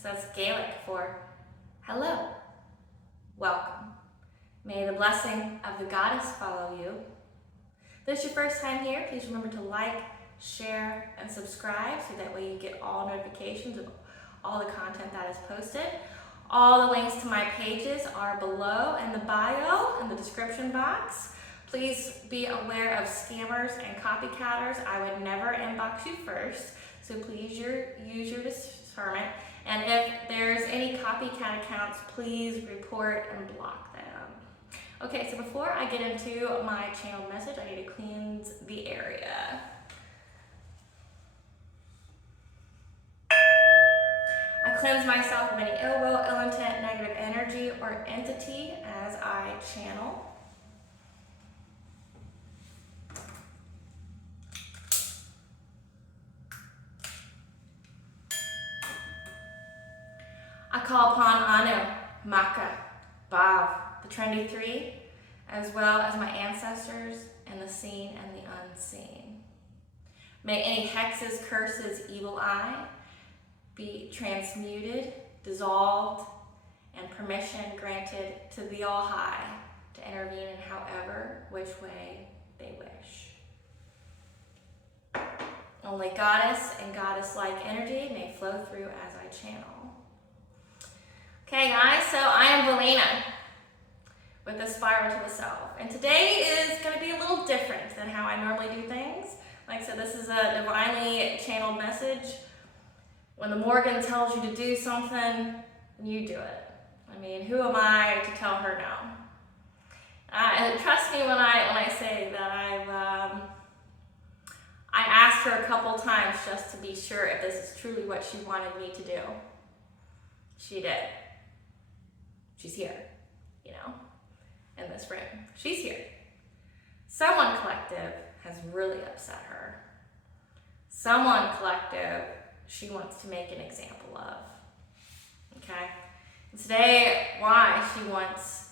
So that's Gaelic for hello, welcome. May the blessing of the goddess follow you. If this is your first time here, please remember to like, share, and subscribe so that way you get all notifications of all the content that is posted. All the links to my pages are below in the bio, in the description box. Please be aware of scammers and copycatters. I would never inbox you first, so please use your discernment. And if there's any copycat accounts, please report and block them. Okay, so before I get into my channeled message, I need to cleanse the area. I cleanse myself of any ill will, ill intent, negative energy, or entity as I channel. I call upon Anu, Maka, Bav, the Trendy Three, as well as my ancestors in the seen and the unseen. May any hexes, curses, evil eye be transmuted, dissolved, and permission granted to the All High to intervene in however which way they wish. Only goddess and goddess-like energy may flow through as I channel. Okay guys, so I am Valynas with the Spiral to the Self. And today is going to be a little different than how I normally do things. Like I said, this is a divinely channeled message. When the Morrigan tells you to do something, you do it. I mean, who am I to tell her no? And trust me when I say that I asked her a couple times just to be sure if this is truly what she wanted me to do. She did. She's here, you know, in this room. She's here. Someone collective has really upset her. Someone collective she wants to make an example of, okay? And today, why she wants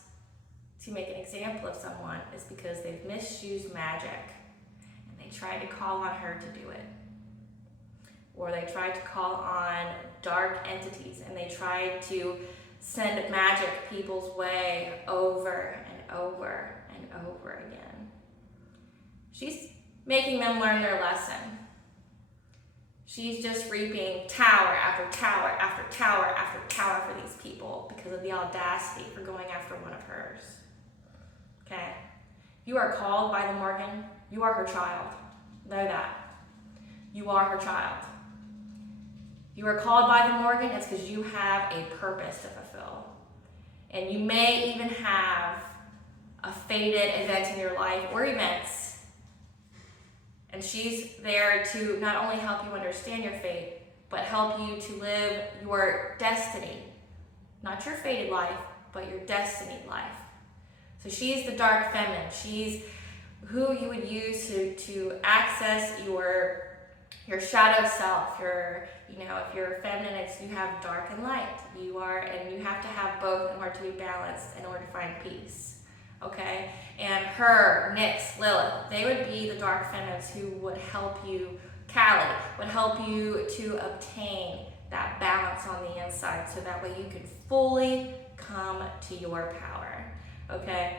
to make an example of someone is because they've misused magic and they tried to call on her to do it. Or they tried to call on dark entities and they tried to send magic people's way over and over and over again. She's making them learn their lesson. She's just reaping tower after tower after tower after tower for these people because of the audacity for going after one of hers. Okay? You are called by the Morrigan. You are her child. Know that. You are her child. You are called by the Morrigan, it's because you have a purpose to fulfill. And you may even have a fated event in your life or events. And she's there to not only help you understand your fate, but help you to live your destiny. Not your fated life, but your destiny life. So she's the dark feminine. She's who you would use to access your shadow self. If you're feminine, you have dark and light. And you have to have both in order to be balanced, in order to find peace. Okay? And her, Nyx, Lilith, they would be the dark feminines who would help you, Kali, would help you to obtain that balance on the inside so that way you can fully come to your power. Okay?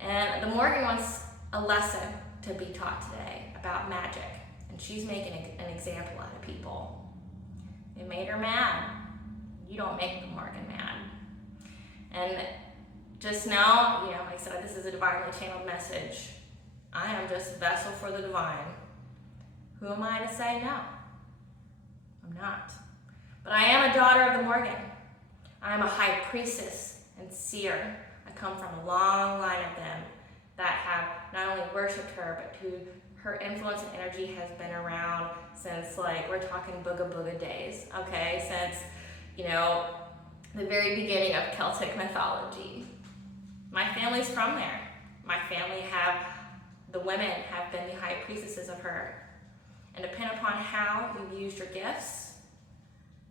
And the Morrigan wants a lesson to be taught today about magic. And she's making an example out of people. They made her mad. You don't make the Morrigan mad. And just know, like I said, this is a divinely channeled message. I am just a vessel for the divine. Who am I to say no? I'm not. But I am a daughter of the Morrigan. I am a high priestess and seer. I come from a long line of them that have not only worshipped her, but who her influence and energy has been around since, we're talking booga booga days, okay? Since, the very beginning of Celtic mythology. My family's from there. My family the women have been the high priestesses of her. And depending upon how you used your gifts,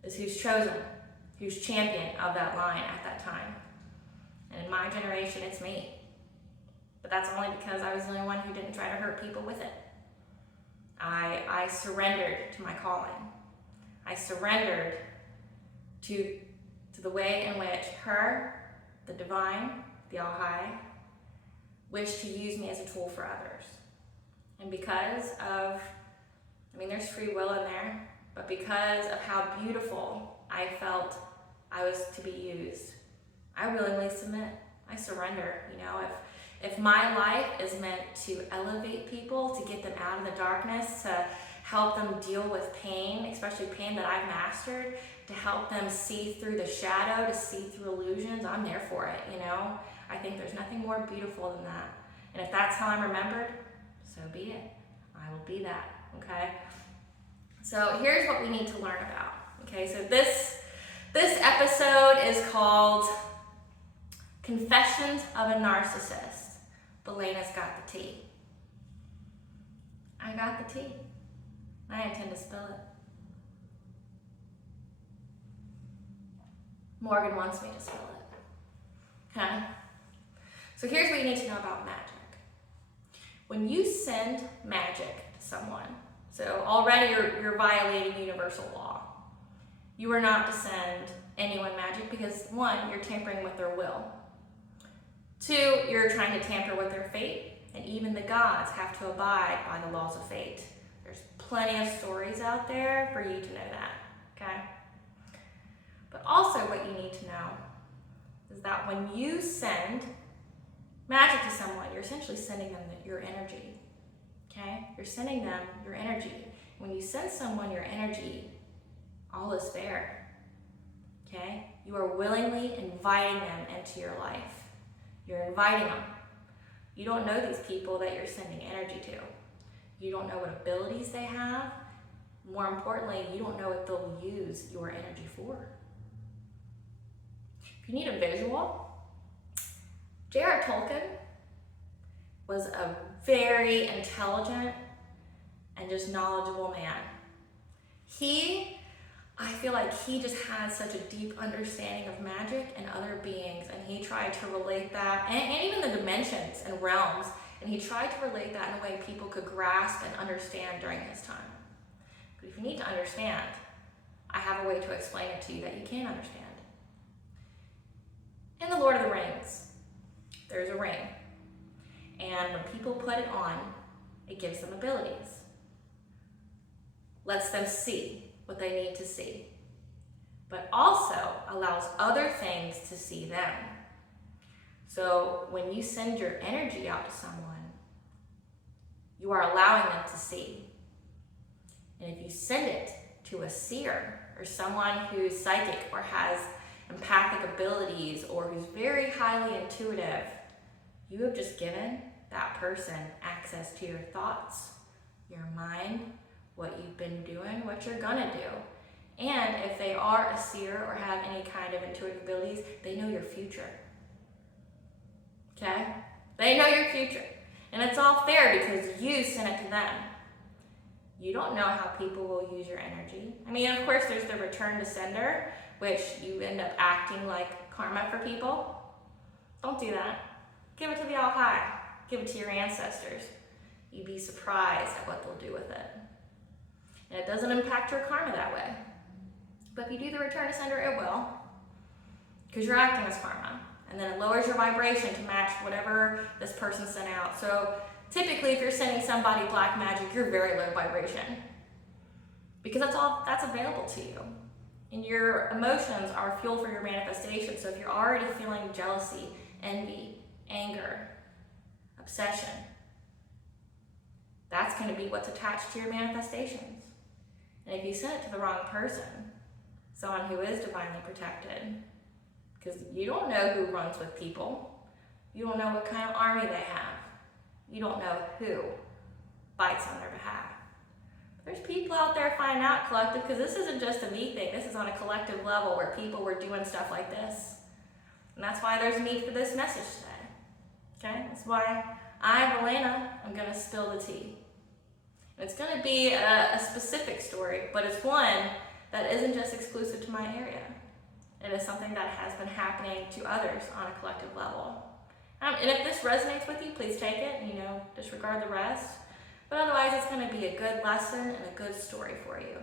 is who's chosen, who's champion of that line at that time. And in my generation, it's me. But that's only because I was the only one who didn't try to hurt people with it. I surrendered to my calling. I surrendered to the way in which her, the divine, the all high, wish to use me as a tool for others. And because of, there's free will in there, but because of how beautiful I felt I was to be used, I willingly submit. I surrender. If my life is meant to elevate people, to get them out of the darkness, to help them deal with pain, especially pain that I've mastered, to help them see through the shadow, to see through illusions, I'm there for it, I think there's nothing more beautiful than that. And if that's how I'm remembered, so be it. I will be that, okay? So here's what we need to learn about, okay? So this episode is called Confessions of a Narcissist. Valynas got the tea. I got the tea. I intend to spill it. Morrigan wants me to spill it. Okay? So here's what you need to know about magic. When you send magic to someone, so already you're violating universal law. You are not to send anyone magic because, one, you're tampering with their will. Two, you're trying to tamper with their fate, and even the gods have to abide by the laws of fate. There's plenty of stories out there for you to know that, okay? But also what you need to know is that when you send magic to someone, you're essentially sending them your energy, okay? You're sending them your energy. When you send someone your energy, all is fair, okay? You are willingly inviting them into your life. You're inviting them. You don't know these people that you're sending energy to. You don't know what abilities they have. More importantly, you don't know what they'll use your energy for. If you need a visual, J.R. Tolkien was a very intelligent and just knowledgeable man. I feel like he just had such a deep understanding of magic and other beings, and he tried to relate that, and even the dimensions and realms, and he tried to relate that in a way people could grasp and understand during his time. But if you need to understand, I have a way to explain it to you that you can understand. In The Lord of the Rings, there's a ring, and when people put it on, it gives them abilities, lets them see what they need to see, but also allows other things to see them. So when you send your energy out to someone, you are allowing them to see. And if you send it to a seer or someone who's psychic or has empathic abilities or who's very highly intuitive, you have just given that person access to your thoughts, your mind, what you've been doing, what you're gonna do. And if they are a seer or have any kind of intuitive abilities, they know your future. Okay? They know your future. And it's all fair because you sent it to them. You don't know how people will use your energy. Of course, there's the return to sender, which you end up acting like karma for people. Don't do that. Give it to the All High. Give it to your ancestors. You'd be surprised at what they'll do with it. And it doesn't impact your karma that way. But if you do the return to sender, it will. Because you're acting as karma. And then it lowers your vibration to match whatever this person sent out. So typically, if you're sending somebody black magic, you're very low vibration. Because that's all that's available to you. And your emotions are fuel for your manifestation. So if you're already feeling jealousy, envy, anger, obsession, that's going to be what's attached to your manifestations. And if you send it to the wrong person, someone who is divinely protected, because you don't know who runs with people, you don't know what kind of army they have, you don't know who fights on their behalf. There's people out there finding out, collective, because this isn't just a me thing, this is on a collective level where people were doing stuff like this. And that's why there's a need for this message today. Okay? That's why I, Valyna, I'm going to spill the tea. It's going to be a specific story, but it's one that isn't just exclusive to my area. It is something that has been happening to others on a collective level. And if this resonates with you, please take it, disregard the rest. But otherwise, it's going to be a good lesson and a good story for you.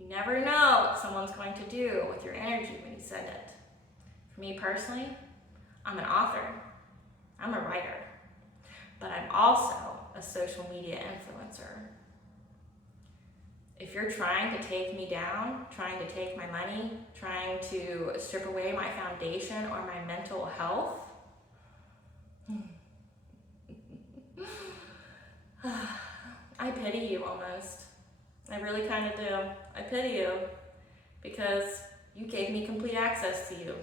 You never know what someone's going to do with your energy when you send it. For me personally, I'm an author. I'm a writer. But I'm also a social media influencer. If you're trying to take me down, trying to take my money, trying to strip away my foundation or my mental health, I pity you almost. I really kind of do. I pity you because you gave me complete access to you.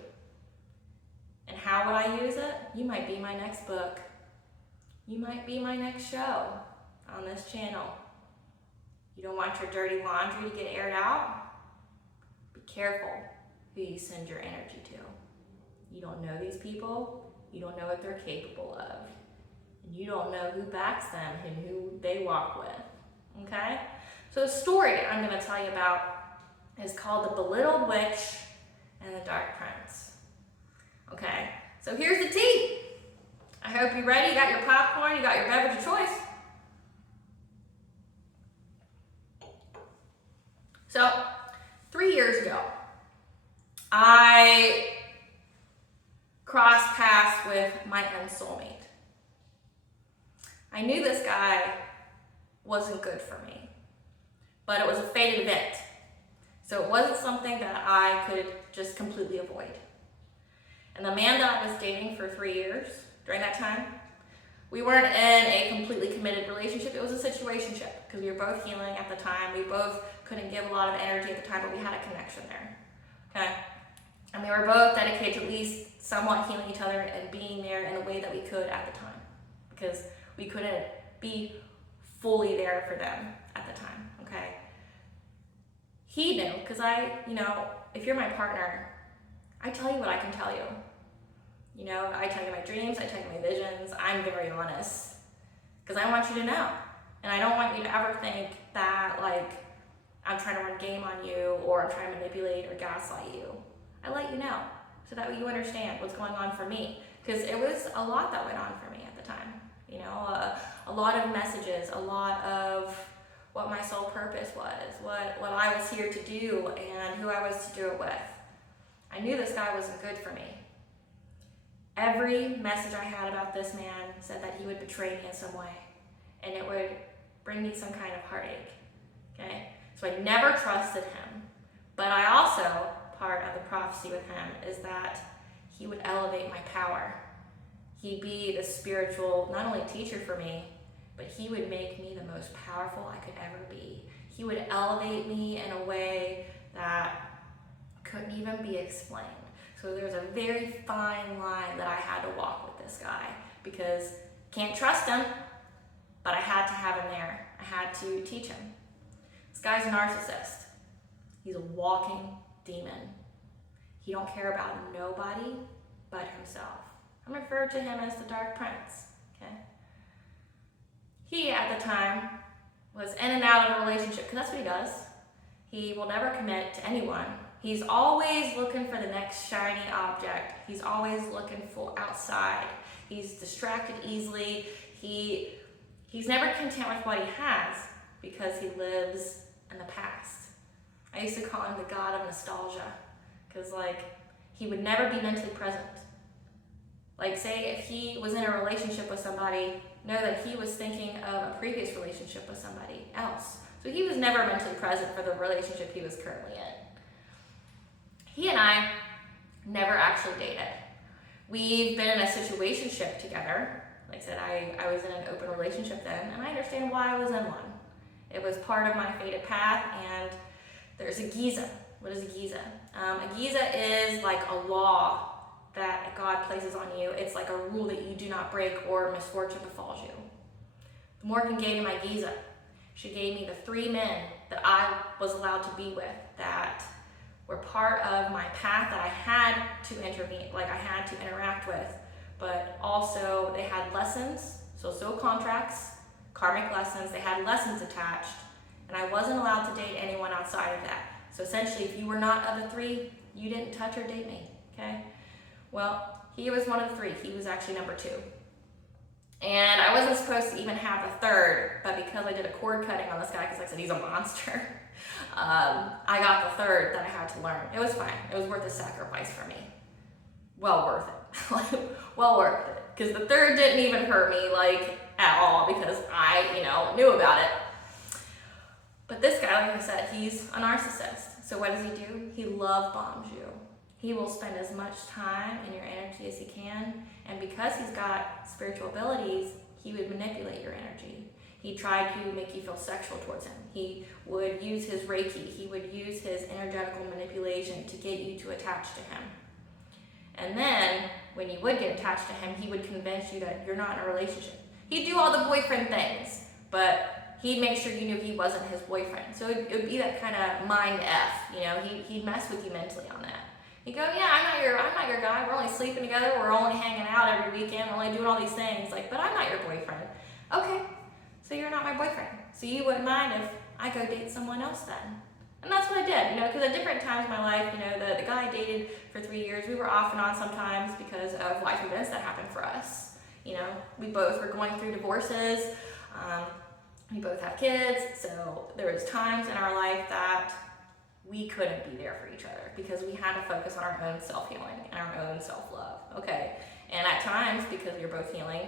And how would I use it? You might be my next book. You might be my next show on this channel. You don't want your dirty laundry to get aired out? Be careful who you send your energy to. You don't know these people. You don't know what they're capable of. And you don't know who backs them and who they walk with. Okay? So the story I'm going to tell you about is called The Belittled Witch and the Dark Prince. Okay? So here's the tea. I hope you're ready. You got your popcorn. You got your beverage of choice. So, 3 years ago, I crossed paths with my end soulmate. I knew this guy wasn't good for me, but it was a fated event. So it wasn't something that I could just completely avoid. And the man that I was dating for 3 years, during that time, we weren't in a completely committed relationship. It was a situationship because we were both healing at the time. We both couldn't give a lot of energy at the time, but we had a connection there. Okay? And we were both dedicated to at least somewhat healing each other and being there in a way that we could at the time because we couldn't be fully there for them at the time. Okay? He knew because if you're my partner, I tell you what I can tell you. I tell you my dreams, I tell you my visions. I'm very honest because I want you to know. And I don't want you to ever think that, I'm trying to run game on you or I'm trying to manipulate or gaslight you. I let you know so that way you understand what's going on for me because it was a lot that went on for me at the time. A lot of messages, a lot of what my soul purpose was, what I was here to do and who I was to do it with. I knew this guy wasn't good for me. Every message I had about this man said that he would betray me in some way and it would bring me some kind of heartache, okay? So I never trusted him, but I also, part of the prophecy with him is that he would elevate my power. He'd be the spiritual, not only teacher for me, but he would make me the most powerful I could ever be. He would elevate me in a way that couldn't even be explained. So there's a very fine line that I had to walk with this guy because can't trust him, but I had to have him there. I had to teach him. This guy's a narcissist. He's a walking demon. He don't care about nobody but himself. I'm referred to him as the Dark Prince, okay? He, at the time, was in and out of a relationship because that's what he does. He will never commit to anyone. He's always looking for the next shiny object. He's always looking for outside. He's distracted easily. He's never content with what he has because he lives in the past. I used to call him the god of nostalgia because he would never be mentally present. Say if he was in a relationship with somebody, know that he was thinking of a previous relationship with somebody else. So he was never mentally present for the relationship he was currently in. He and I never actually dated. We've been in a situationship together. Like I said, I was in an open relationship then, and I understand why I was in one. It was part of my fated path, and there's a Giza. What is a Giza? A Giza is like a law that God places on you. It's like a rule that you do not break or misfortune befalls you. Morrigan gave me my Giza. She gave me the 3 men that I was allowed to be with that were part of my path that I had to intervene, I had to interact with, but also they had lessons, so soul contracts, karmic lessons, they had lessons attached, and I wasn't allowed to date anyone outside of that. So essentially, if you were not of the 3, you didn't touch or date me, okay? Well, he was one of the 3. He was actually number 2. And I wasn't supposed to even have a third, but because I did a cord cutting on this guy, because like I said, he's a monster, I got the third that I had to learn. It was fine. It was worth the sacrifice for me. Well worth it. Like, well worth it. Because the third didn't even hurt me, like, at all, because I, knew about it. But this guy, like I said, he's a narcissist. So what does he do? He love bombs you. He will spend as much time and your energy as he can. And because he's got spiritual abilities, he would manipulate your energy. He tried to make you feel sexual towards him. He would use his Reiki. He would use his energetical manipulation to get you to attach to him. And then, when you would get attached to him, he would convince you that you're not in a relationship. He'd do all the boyfriend things, but he'd make sure you knew he wasn't his boyfriend. So it would be that kind of mind F, he'd mess with you mentally on that. He'd go, yeah, I'm not your guy. We're only sleeping together. We're only hanging out every weekend. We're only doing all these things. Like, but I'm not your boyfriend. Okay, so you're not my boyfriend. So you wouldn't mind if I go date someone else then. And that's what I did, because at different times in my life, the guy I dated for 3 years, we were off and on sometimes because of life events that happened for us. We both were going through divorces. We both have kids. So there was times in our life that we couldn't be there for each other because we had to focus on our own self-healing and our own self-love. Okay. And at times, because we were both healing,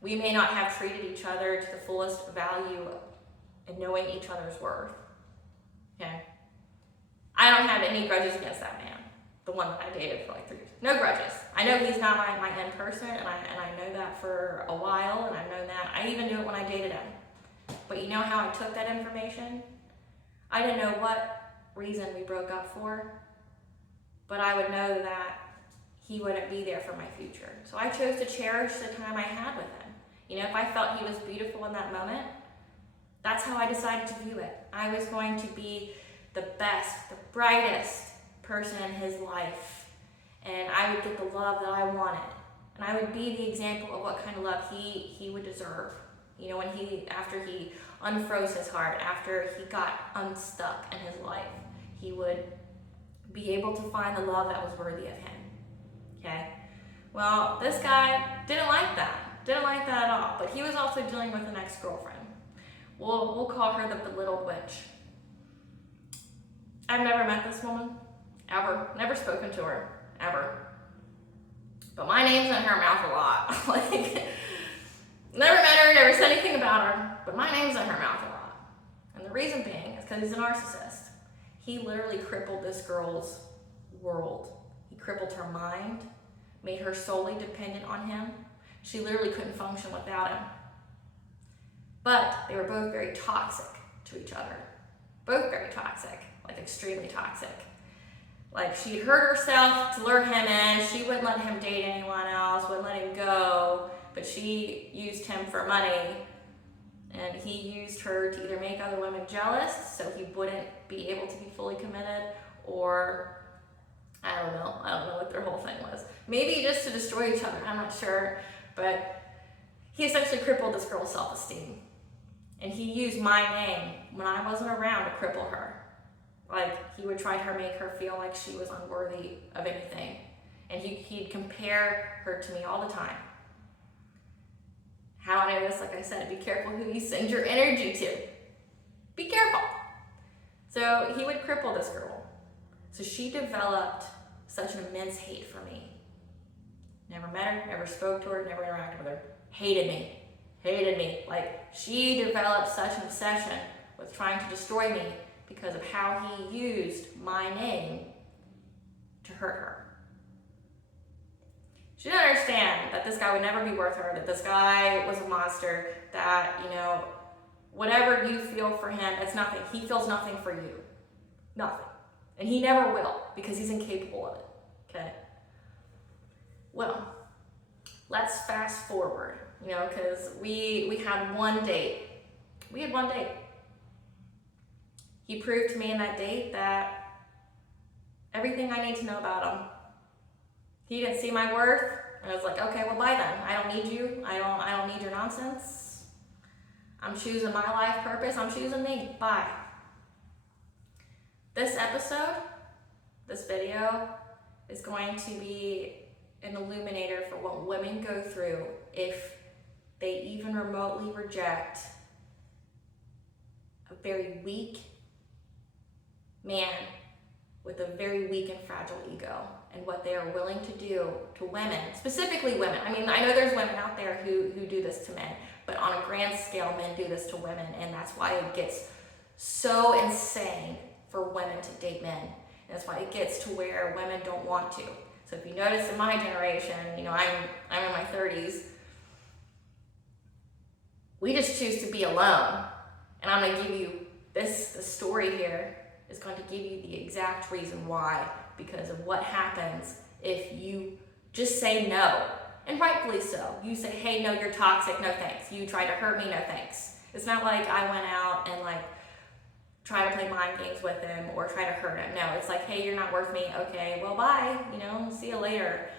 we may not have treated each other to the fullest value in knowing each other's worth. Okay. I don't have any grudges against that man, the one that I dated for like 3 years. No grudges. I know he's not my end person, and I know that for a while, and I've known that. I even knew it when I dated him. But you know how I took that information? I didn't know what reason we broke up for, but I would know that he wouldn't be there for my future. So I chose to cherish the time I had with him. If I felt he was beautiful in that moment, that's how I decided to view it. I was going to be the best, the brightest person in his life, and I would get the love that I wanted, and I would be the example of what kind of love he would deserve. After he unfroze his heart, after he got unstuck in his life, he would be able to find the love that was worthy of him. Okay? Well, this guy didn't like that at all, but he was also dealing with an ex-girlfriend. We'll call her the Belittled witch. I've never met this woman, ever. Never spoken to her, ever. But my name's in her mouth a lot. Never met her, never said anything about her, but my name's in her mouth a lot. And the reason being is because he's a narcissist. He literally crippled this girl's world. He crippled her mind, made her solely dependent on him. She literally couldn't function without him. But they were both very toxic to each other. Both very toxic, like extremely toxic. Like, she'd hurt herself to lure him in. She wouldn't let him date anyone else, wouldn't let him go. But she used him for money. And he used her to either make other women jealous so he wouldn't be able to be fully committed, or I don't know what their whole thing was. Maybe just to destroy each other, I'm not sure. But he essentially crippled this girl's self-esteem. And he used my name when I wasn't around to cripple her. Like, he would try to make her feel like she was unworthy of anything. And he'd compare her to me all the time. How I know this, like I said, be careful who you send your energy to. Be careful. So he would cripple this girl. So she developed such an immense hate for me. Never met her, never spoke to her, never interacted with her. Hated me. Like, she developed such an obsession with trying to destroy me because of how he used my name to hurt her. She didn't understand that this guy would never be worth her, that this guy was a monster, that, whatever you feel for him, it's nothing. He feels nothing for you. Nothing. And he never will, because he's incapable of it. Okay? Well, let's fast forward, because we had one date. We had one date. He proved to me in that date that everything I need to know about him. He didn't see my worth, and I was like, okay, well, bye then. I don't need you. I don't need your nonsense. I'm choosing my life purpose. I'm choosing me. Bye. This episode, this video, is going to be an illuminator for what women go through if they even remotely reject a very weak man with a very weak and fragile ego, and what they are willing to do to women, specifically women. I mean, I know there's women out there who do this to men, but on a grand scale, men do this to women, and that's why it gets so insane for women to date men. And that's why it gets to where women don't want to. So if you notice in my generation, you know, I'm in my 30s, we just choose to be alone. And I'm gonna give you the story here is going to give you the exact reason why, because of what happens if you just say no. And rightfully so. You say, hey, no, you're toxic, no thanks. You try to hurt me, no thanks. It's not like I went out and like try to play mind games with him or try to hurt him. No, it's like, hey, you're not worth me. Okay, well, bye, you know, see you later.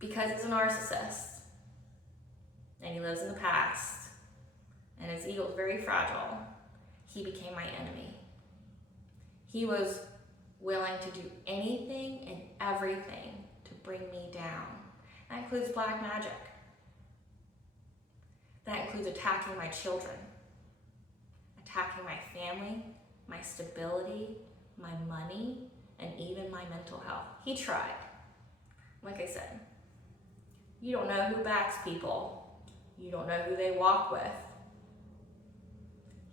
Because he's a narcissist and he lives in the past and his ego is very fragile, he became my enemy. He was willing to do anything and everything to bring me down. That includes black magic. That includes attacking my children, attacking my family, my stability, my money, and even my mental health. He tried. Like I said, you don't know who backs people. You don't know who they walk with.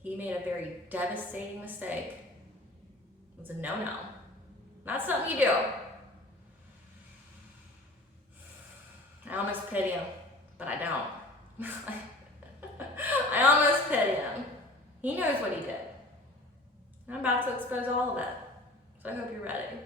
He made a very devastating mistake. It was a no-no. Not something you do. I almost pity him, but I don't. I almost pity him. He knows what he did. I'm about to expose all of it. So I hope you're ready.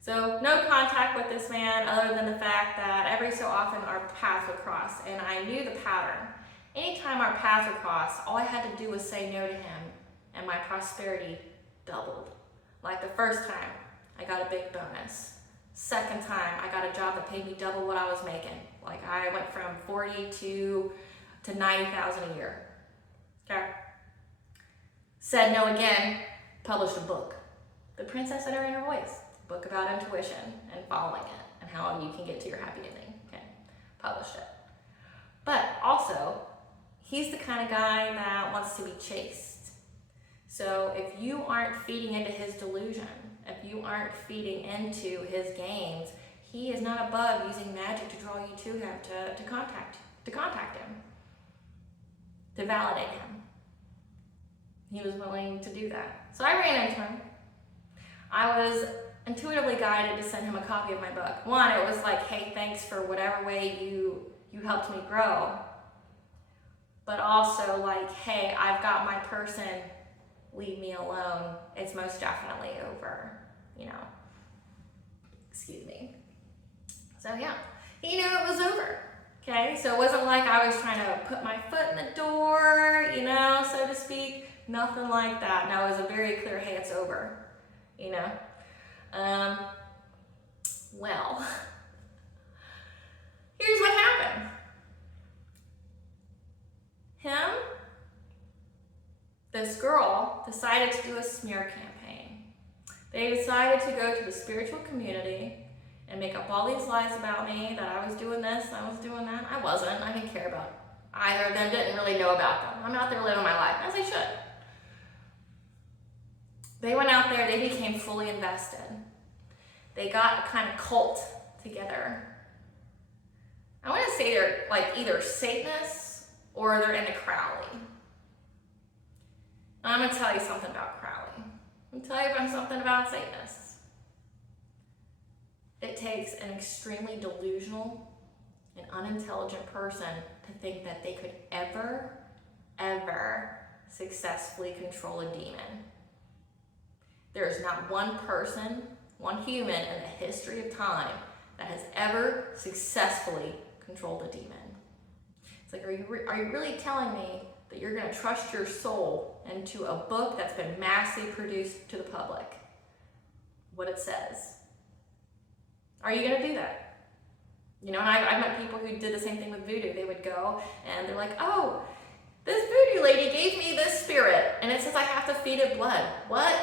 So no contact with this man other than the fact that every so often our paths would cross, and I knew the pattern. Anytime our paths would cross, all I had to do was say no to him, and my prosperity doubled. Like the first time, I got a big bonus. Second time, I got a job that paid me double what I was making. Like I went from 42 to 90,000 a year. Okay. Said no again, published a book. The Princess and Her Inner Voice. A book about intuition and following it and how you can get to your happy ending. Okay. Published it. But also, he's the kind of guy that wants to be chased. So if you aren't feeding into his delusion, if you aren't feeding into his games, he is not above using magic to draw you to him, to contact him, to validate him. He was willing to do that. So I ran into him. I was intuitively guided to send him a copy of my book. One, it was like, hey, thanks for whatever way you helped me grow. But also like, hey, I've got my person, leave me alone. It's most definitely over, you know. Excuse me. So yeah, he knew it was over. Okay, so it wasn't like I was trying to put my foot in the door, you know, so to speak. Nothing like that. No, it was a very clear, hey, it's over, you know. Well, here's what happened. This girl decided to do a smear campaign. They decided to go to the spiritual community and make up all these lies about me, that I was doing this, I was doing that. I wasn't. I didn't care about either of them, didn't really know about them. I'm out there living my life, as I should. They went out there, they became fully invested. They got a kind of cult together. I want to say they're like either Satanists or they're into Crowley. And I'm going to tell you something about Crowley. I'm going to tell you something about Satanists. It takes an extremely delusional and unintelligent person to think that they could ever successfully control a demon. There is not one person, one human in the history of time that has ever successfully controlled a demon. It's like, are you really telling me that you're going to trust your soul into a book that's been massively produced to the public? What it says. Are you going to do that? You know, and I've met people who did the same thing with voodoo. They would go and they're like, oh, this voodoo lady gave me this spirit and it says I have to feed it blood. What?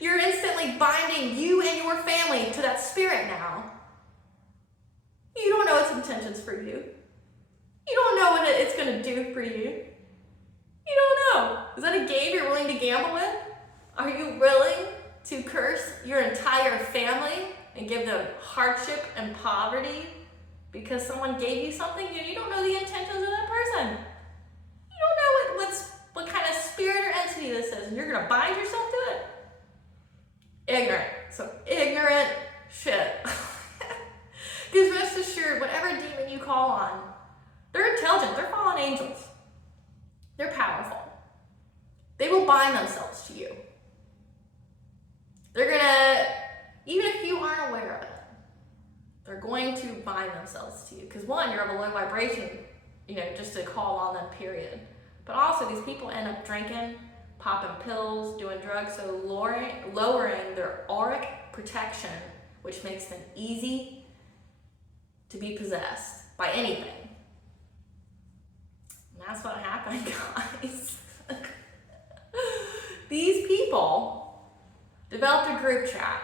You're instantly binding you and your family to that spirit now. You don't know its intentions for you. You don't know what it's going to do for you. You You don't know. Is that a game you're willing to gamble with? Are you willing to curse your entire family and give them hardship and poverty because someone gave you something? You don't know the intentions of that person. You don't know what kind of spirit or entity this is, and you're gonna bind yourself to it? Ignorant. So ignorant shit. Because rest assured, whatever demon you call on, they're intelligent, they're fallen angels. They're powerful. They will bind themselves to you. They're gonna, even if you aren't aware of it, they're going to bind themselves to you. Because one, you're of a low vibration, just to call on them, period. But also, these people end up drinking, popping pills, doing drugs, so lowering their auric protection, which makes them easy to be possessed by anything. And that's what happened, guys. These people developed a group chat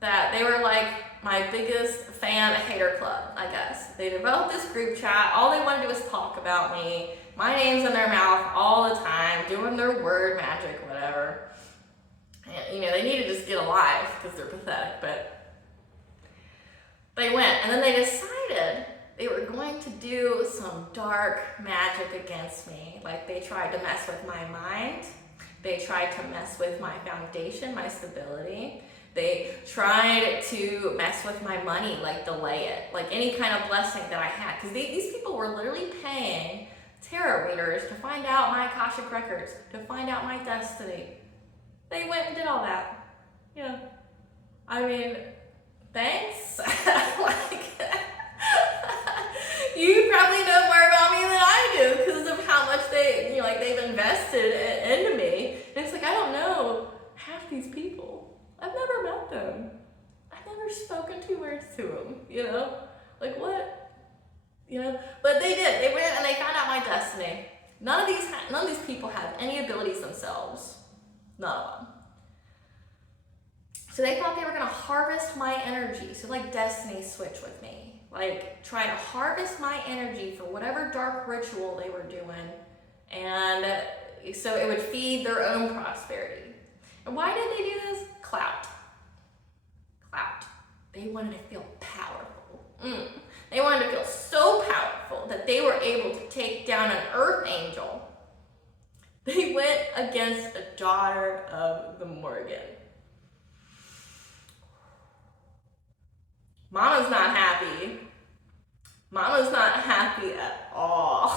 that they were like my biggest fan hater club, I guess. They developed this group chat. All they want to do is talk about me. My name's in their mouth all the time, doing their word magic, whatever. And, they need to just get alive because they're pathetic, but they went. And then they decided they were going to do some dark magic against me. Like, they tried to mess with my mind. They tried to mess with my foundation, my stability. They tried to mess with my money, like delay it, like any kind of blessing that I had. Because these people were literally paying tarot readers to find out my Akashic records, to find out my destiny. They went and did all that. I mean, thanks. You probably know more about me than I do because of how much they've invested into me. And it's like, I don't know half these people. I've never met them. I've never spoken 2 words to them, Like, what? But they did. They went and they found out my destiny. None of these people have any abilities themselves. None of them. So they thought they were going to harvest my energy. So like destiny switch with me. Like try to harvest my energy for whatever dark ritual they were doing. And so it would feed their own prosperity. And why did they do this? Clout. They wanted to feel powerful. They wanted to feel so powerful that they were able to take down an earth angel. They went against a daughter of the Morrigan. Mama's not happy. Mama's not happy at all.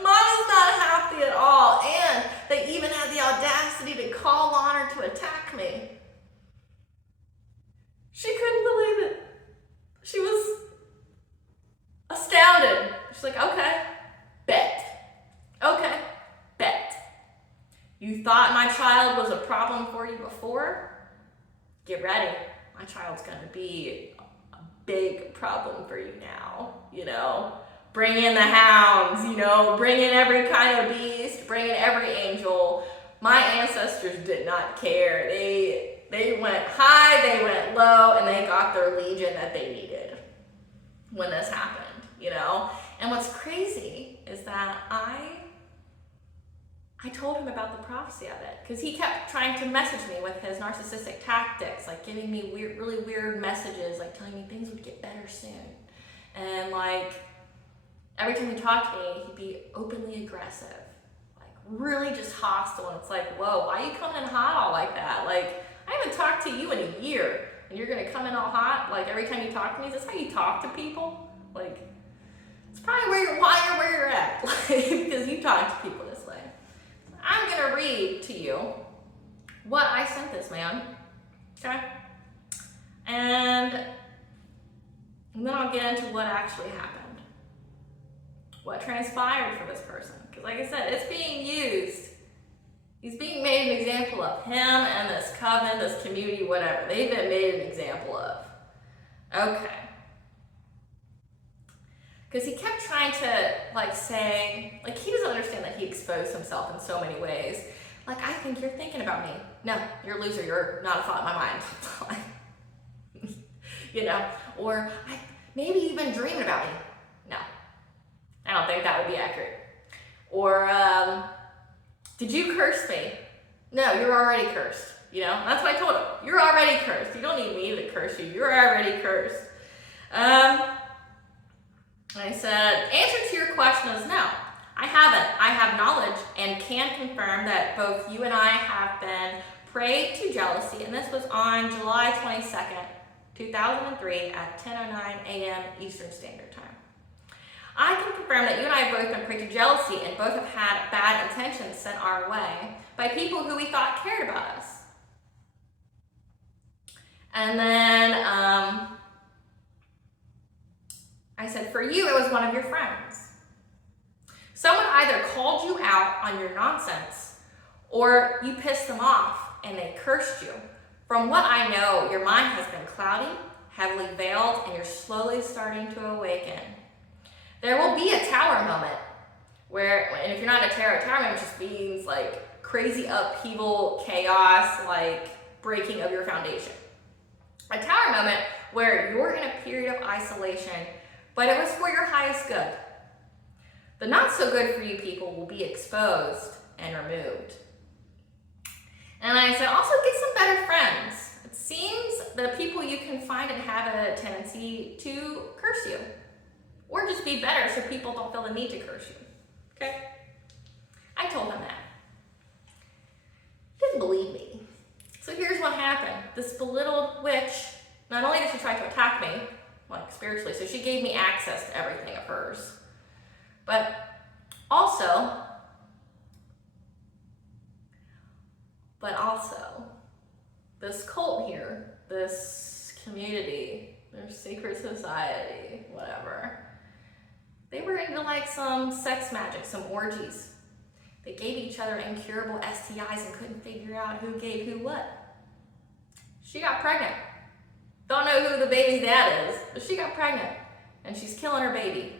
Mama's not happy at all. And they even had the audacity to call on her to attack me. She couldn't believe it. She was astounded. She's like, okay, bet. Okay, bet. You thought my child was a problem for you before? Get ready. My child's gonna be a big problem for you now, Bring in the hounds, bring in every kind of beast, bring in every angel. My ancestors did not care. They went high, they went low, and they got their legion that they needed when this happened, And what's crazy is that I told him about the prophecy of it because he kept trying to message me with his narcissistic tactics, like giving me really weird messages, like telling me things would get better soon. And like every time he talked to me, he'd be openly aggressive, like really just hostile. And it's like, whoa, why are you coming in hot all like that? Like, I haven't talked to you in a year and you're gonna come in all hot? Like every time you talk to me, is this how you talk to people? Like, it's probably why you're where you're at, like, because you talk to people this way. I'm gonna read to you what I sent this man, okay? And then I'll get into what actually happened, what transpired for this person. Because like I said, it's being used. He's being made an example of, him and this coven, this community, whatever. They've been made an example of. Okay. Because he kept trying to say, he doesn't understand that he exposed himself in so many ways. Like, I think you're thinking about me. No, you're a loser. You're not a thought in my mind. Or maybe you've been dreaming about me. No, I don't think that would be accurate. Or, did you curse me? No, you're already cursed. You know, that's what I told him. You're already cursed. You don't need me to curse you. You're already cursed. I said, answer to your question is no. I haven't. I have knowledge and can confirm that both you and I have been prey to jealousy. And this was on July 22nd, 2003 at 10:09 a.m. Eastern Standard Time. I can confirm that you and I have both been prey to jealousy and both have had bad intentions sent our way by people who we thought cared about us. And then I said, for you, it was one of your friends. Someone either called you out on your nonsense or you pissed them off and they cursed you. From what I know, your mind has been cloudy, heavily veiled, and you're slowly starting to awaken. There will be a tower moment where, and if you're not a tower moment just means like crazy upheaval, chaos, like breaking of your foundation. A tower moment where you're in a period of isolation, but it was for your highest good. The not so good for you people will be exposed and removed. And I said, also get some better friends. It seems the people you can find and have a tendency to curse you. Or just be better so people don't feel the need to curse you. Okay? I told him that. Didn't believe me. So here's what happened. This belittled witch, not only did she try to attack me, like spiritually, so she gave me access to everything of hers, but also, this cult here, this community, their secret society, whatever, they were into like some sex magic, some orgies. They gave each other incurable STIs and couldn't figure out who gave who what. She got pregnant. Don't know who the baby's dad is, but she got pregnant and she's killing her baby.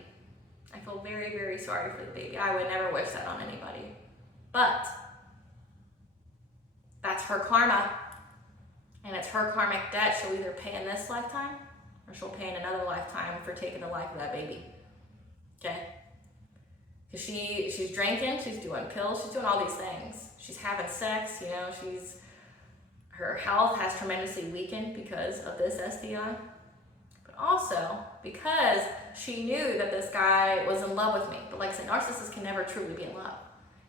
I feel very, very sorry for the baby. I would never wish that on anybody. But that's her karma. And it's her karmic debt she'll either pay in this lifetime or she'll pay in another lifetime for taking the life of that baby. Okay? Because she's drinking, she's doing pills, she's doing all these things. She's having sex, you know, her health has tremendously weakened because of this STI. But also because she knew that this guy was in love with me. But like I said, narcissists can never truly be in love.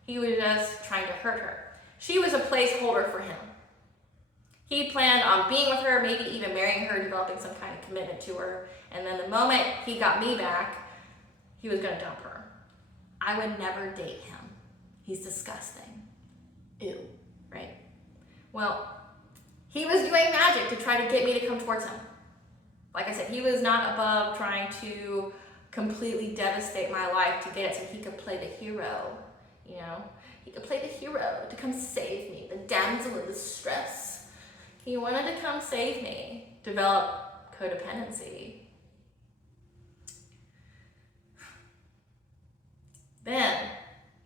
He was just trying to hurt her. She was a placeholder for him. He planned on being with her, maybe even marrying her, developing some kind of commitment to her. And then the moment he got me back, he was going to dump her. I would never date him. He's disgusting. Ew, right? Well, he was doing magic to try to get me to come towards him. Like I said, he was not above trying to completely devastate my life to get it so he could play the hero, you know? He could play the hero to come save me, the damsel in distress. He wanted to come save me, develop codependency. Then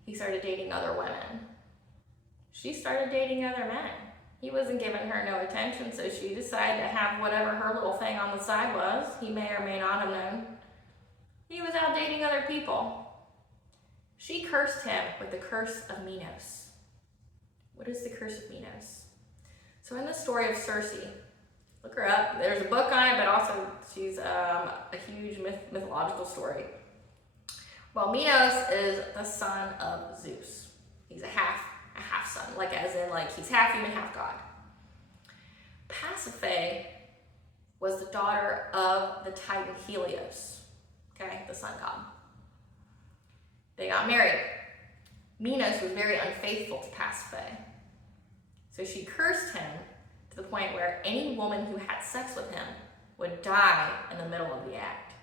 he started dating other women. She started dating other men. He wasn't giving her no attention, so she decided to have whatever her little thing on the side was. He may or may not have known. He was out dating other people. She cursed him with the curse of Minos. What is the curse of Minos? So in the story of Circe, look her up. There's a book on it, but also she's a huge mythological story. Well, Minos is the son of Zeus. He's a half son, like as in like he's half human, half god. Pasiphae was the daughter of the Titan Helios, okay, the sun god. They got married. Minos was very unfaithful to Pasiphae. So she cursed him to the point where any woman who had sex with him would die in the middle of the act.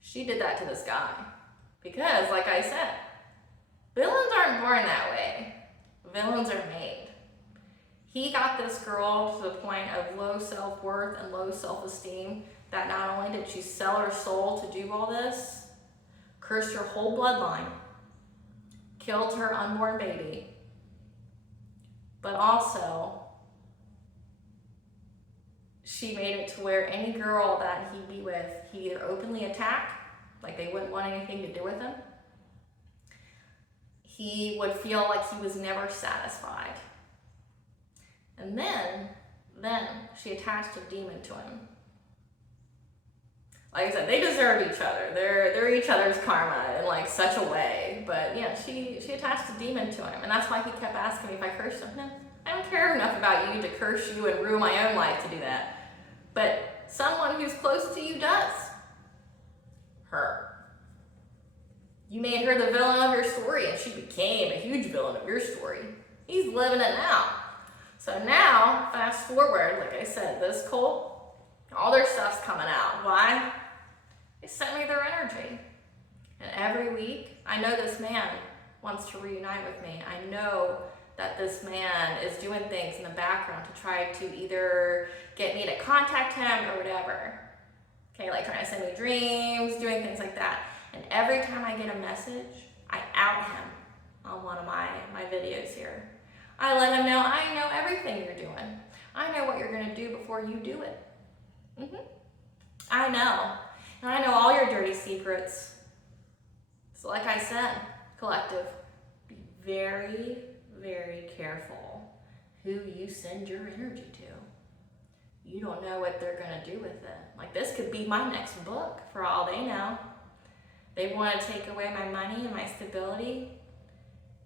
She did that to this guy. Because, like I said, villains aren't born that way. Villains are made. He got this girl to the point of low self-worth and low self-esteem that not only did she sell her soul to do all this, cursed her whole bloodline, killed her unborn baby, but also she made it to where any girl that he'd be with, he'd either openly attack, like they wouldn't want anything to do with him, he would feel like he was never satisfied. And then she attached a demon to him. Like I said, they deserve each other. They're each other's karma in like such a way. But yeah, she attached a demon to him, and that's why he kept asking me if I cursed him. No, I don't care enough about you to curse you and ruin my own life to do that. But someone who's close to you does. Her. You made her the villain of your story, and she became a huge villain of your story. He's living it now. So now, fast forward, like I said, this cult, all their stuff's coming out. Why? They sent me their energy. And every week, I know this man wants to reunite with me. I know that this man is doing things in the background to try to either get me to contact him or whatever. Okay, like trying to send me dreams, doing things like that. And every time I get a message, I out him on one of my videos here. I let him know, I know everything you're doing. I know what you're gonna do before you do it. I know. And I know all your dirty secrets. So like I said, collective, be very, very careful who you send your energy to. You don't know what they're gonna do with it. Like this could be my next book for all they know. They want to take away my money and my stability.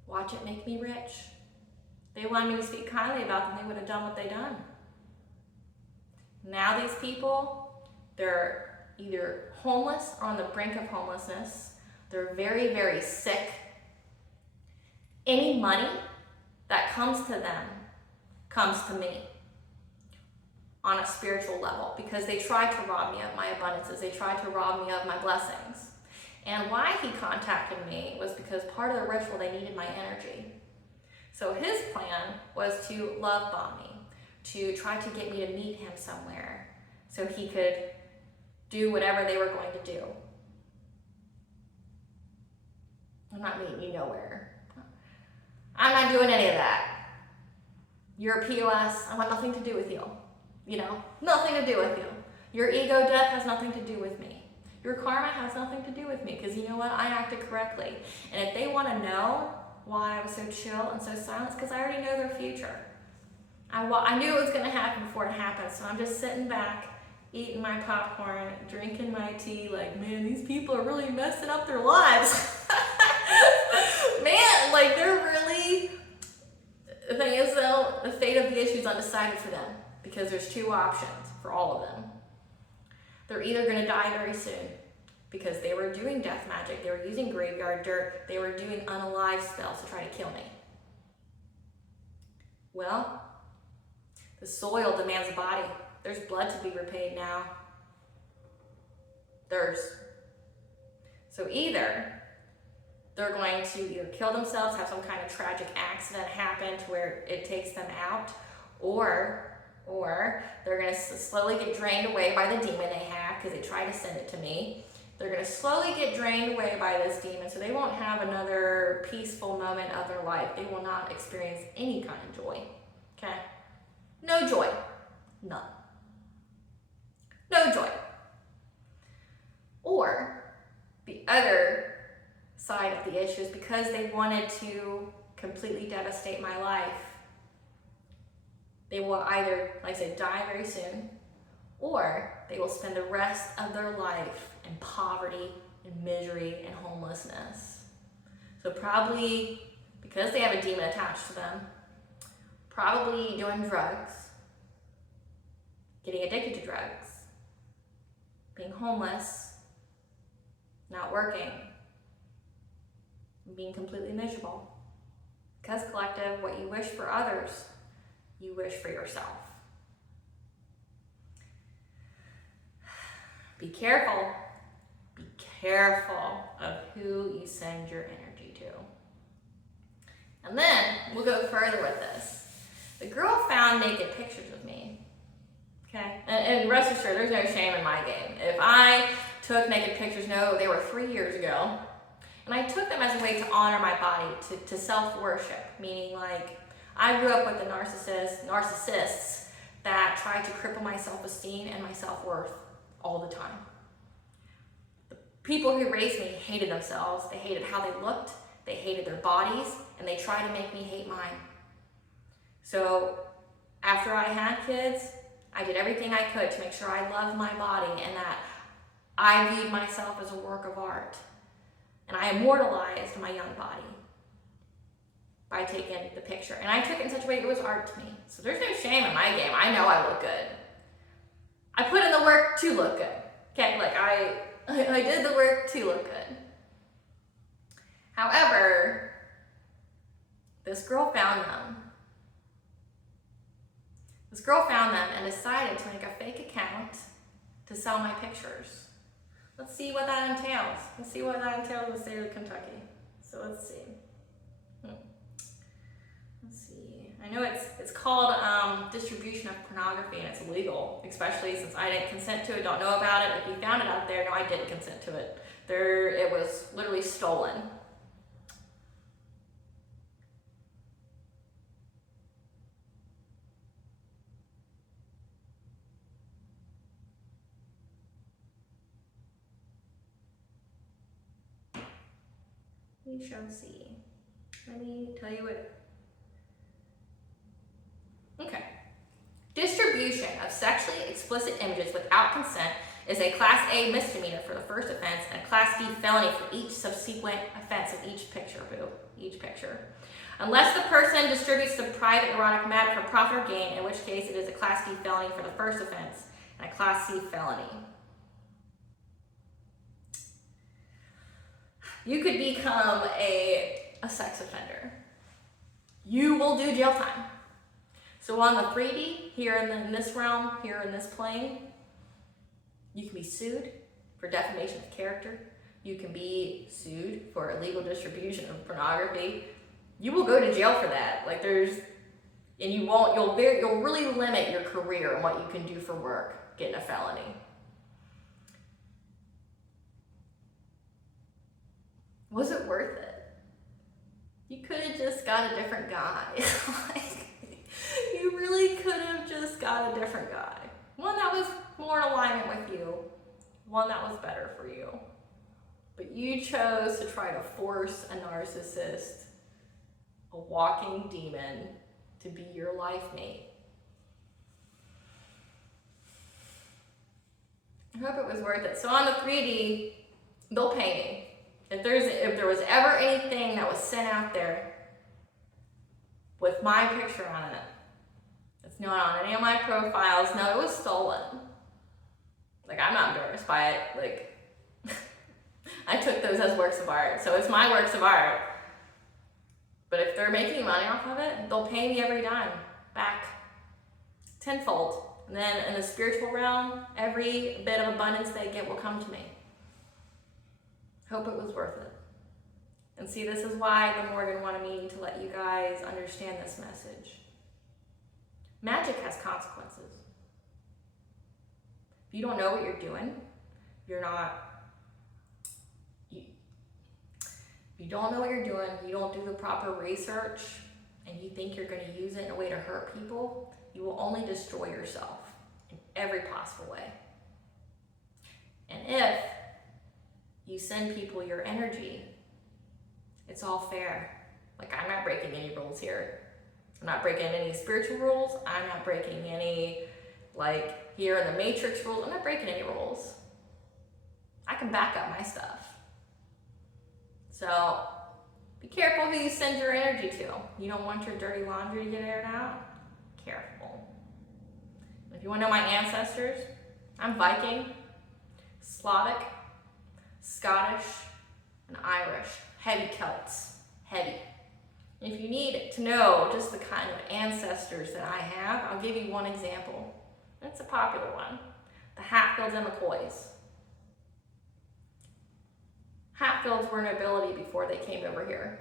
Watch it make me rich. They wanted me to speak kindly about them, they would have done what they done. Now these people, they're either homeless or on the brink of homelessness. They're very, very sick. Any money that comes to them comes to me on a spiritual level, because they tried to rob me of my abundances. They tried to rob me of my blessings. And why he contacted me was because part of the ritual, they needed my energy. So his plan was to love bomb me, to try to get me to meet him somewhere so he could do whatever they were going to do. I'm not meeting you nowhere. I'm not doing any of that. You're a POS. I want nothing to do with you. You know, nothing to do with you. Your ego death has nothing to do with me. Your karma has nothing to do with me, because you know what? I acted correctly. And if they want to know why I was so chill and so silent, it's because I already know their future. I knew it was going to happen before it happened, so I'm just sitting back, eating my popcorn, drinking my tea, like, man, these people are really messing up their lives. Man, like, they're really, the thing is though, the fate of the issue is undecided for them, because there's two options for all of them. They're either going to die very soon because they were doing death magic, they were using graveyard dirt, they were doing unalive spells to try to kill me. Well, the soil demands a body. There's blood to be repaid now. So either they're going to either kill themselves, have some kind of tragic accident happen to where it takes them out, or they're going to slowly get drained away by the demon they have, because they try to send it to me. They're going to slowly get drained away by this demon, so they won't have another peaceful moment of their life. They will not experience any kind of joy. Okay? No joy. None. No joy. Or the other side of the issue is because they wanted to completely devastate my life, they will either, like I said, die very soon, or they will spend the rest of their life in poverty and misery and homelessness. So probably, because they have a demon attached to them, probably doing drugs, getting addicted to drugs, being homeless, not working, and being completely miserable. Because collective, what you wish for others, you wish for yourself. Be careful of who you send your energy to. And then we'll go further with this. The girl found naked pictures of me. Okay? And rest assured, there's no shame in my game. If I took naked pictures, no, they were 3 years ago. And I took them as a way to honor my body, to self-worship, meaning like, I grew up with the narcissists that tried to cripple my self-esteem and my self-worth all the time. The people who raised me hated themselves. They hated how they looked. they hated their bodies, and they tried to make me hate mine. So after I had kids, I did everything I could to make sure I loved my body and that I viewed myself as a work of art. And I immortalized my young body by taking the picture. And I took it in such a way it was art to me. So there's no shame in my game. I know I look good. I put in the work to look good. Okay, like I did the work to look good. However, this girl found them. This girl found them and decided to make a fake account to sell my pictures. Let's see what that entails. Let's see what that entails in the state of Kentucky. So let's see. Let's see. I know it's called distribution of pornography, and it's illegal, especially since I didn't consent to it, don't know about it. If you found it out there, no, I didn't consent to it. It was literally stolen. We shall see. Let me tell you what. Okay. Distribution of sexually explicit images without consent is a Class A misdemeanor for the first offense and a Class D felony for each subsequent offense of each picture. Unless the person distributes the private erotic matter for profit or gain, in which case it is a Class D felony for the first offense and a Class C felony. You could become a sex offender. You will do jail time. So on the 3D, here in this realm, here in this plane, you can be sued for defamation of character. You can be sued for illegal distribution of pornography. You will go to jail for that. You'll really limit your career and what you can do for work, getting a felony. Was it worth it? You could have just got a different guy. You really could have just got a different guy. One that was more in alignment with you. One that was better for you. But you chose to try to force a narcissist, a walking demon, to be your life mate. I hope it was worth it. So on the 3D, they'll pay me. If there was ever anything that was sent out there with my picture on it, it's not on any of my profiles. No, it was stolen. I'm not embarrassed by it. I took those as works of art. So it's my works of art. But if they're making money off of it, they'll pay me every dime back tenfold. And then in the spiritual realm, every bit of abundance they get will come to me. Hope it was worth it. And see, this is why the Morrigan wanted me to let you guys understand this message. Magic has consequences. If you don't know what you're doing, you don't know what you're doing, you don't do the proper research, and you think you're going to use it in a way to hurt people, you will only destroy yourself in every possible way. And if you send people your energy, it's all fair. I'm not breaking any rules here. I'm not breaking any spiritual rules. I'm not breaking any, here in the Matrix rules. I'm not breaking any rules. I can back up my stuff. So be careful who you send your energy to. You don't want your dirty laundry to get aired out? Careful. If you want to know my ancestors, I'm Viking, Slavic, Scottish, and Irish. Heavy Celts. Heavy. If you need to know just the kind of ancestors that I have, I'll give you one example. It's a popular one. The Hatfields and McCoys. Hatfields were nobility before they came over here.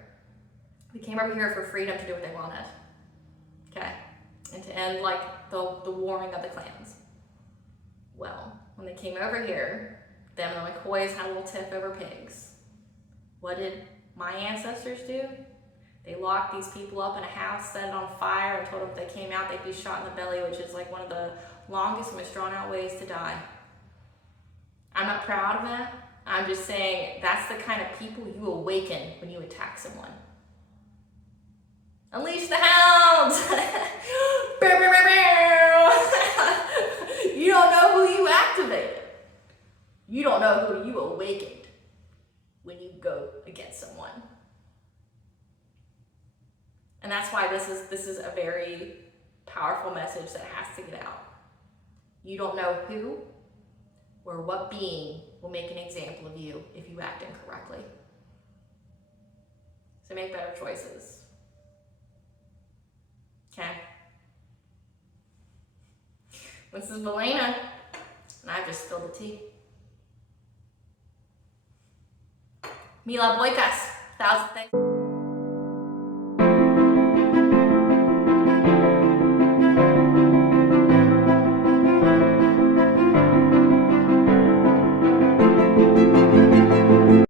They came over here for freedom to do what they wanted. Okay? And to end the warring of the clans. Well, when they came over here, them and the McCoys had a little tiff over pigs. What did my ancestors do? They locked these people up in a house, set it on fire, and told them if they came out, they'd be shot in the belly, which is one of the longest and most drawn out ways to die. I'm not proud of that. I'm just saying that's the kind of people you awaken when you attack someone. Unleash the hounds! You don't know who you activated. You don't know who you awakened when you go against someone. And that's why this is a very powerful message that has to get out. You don't know who or what being will make an example of you if you act incorrectly. So make better choices. Okay? This is Valyna, and I've just spilled the tea. Mila Boykas, 1,000 thanks.